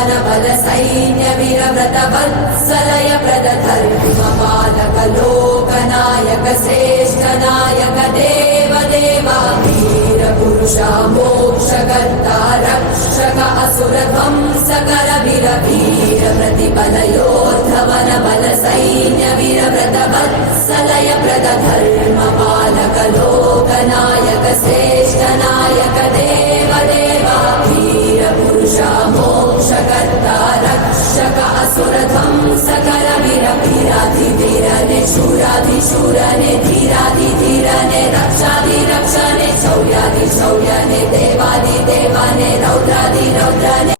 one बल सैन्य वीर व्रत वत्सलय प्रद धर्म पालक लोकनायक श्रेष्ठ नायक देव देवा वीर पुरुषा मोक्षकर्ता रक्षक असुर ध्वंसकर वीर वीर प्रतिबल योद्ध वन बल सैन्य वीर व्रत वत्सलय प्रद धर्म पालक लोकनायक श्रेष्ठ नायक देव देवा वीर पुरुषा मोक्षकर्ता रक्षक असुर ध्वंसकर वीर वीराधि वीरने शूराधि शूरने धीराधि धीरने रक्षाधि रक्षने शौर्याधि शौर्यने देवाधि देवाने रौद्राधि रौद्रने